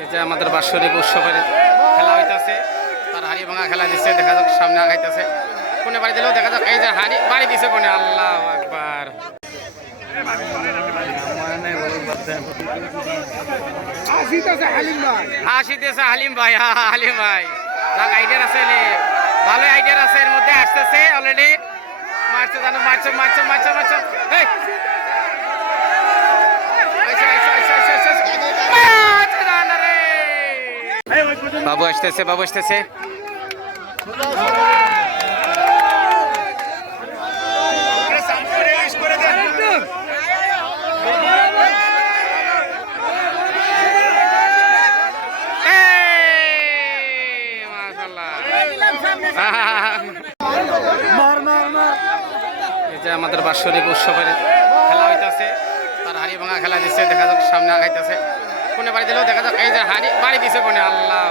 এই যে আমাদের বাৎসরিক উৎসবের খেলা হইতেছে, তার হাড়ি ভাঙা খেলা দিচ্ছে, দেখা যাক সামনে আগাইতেছে, কোনে বাড়ি দিলেও দেখা যাক। এই যে হাড়ি বাড়ি দিছে কোনে, আল্লাহু আকবার। আসিতেছে হালিম ভাই, হালিম ভাই আইডিয়ার আছে, ভালো আইডিয়ার আছে, এর মধ্যে আসতেছে অলরেডি। মারছে জানো, মারছে মারছে মারছে মারছে। বাবু আসতেছে, বাবু আসতেছে। এই যে আমাদের বাৎসরিক উৎসবের খেলা হইতেছে, তার হাড়ি ভাঙা খেলা দিচ্ছে, দেখা যাক সামনে আগাইতেছে, কোনে বাড়ি দিলেও দেখা যাক। এই যে হাড়ি বাড়ি দিছে কোনে, আল্লাহ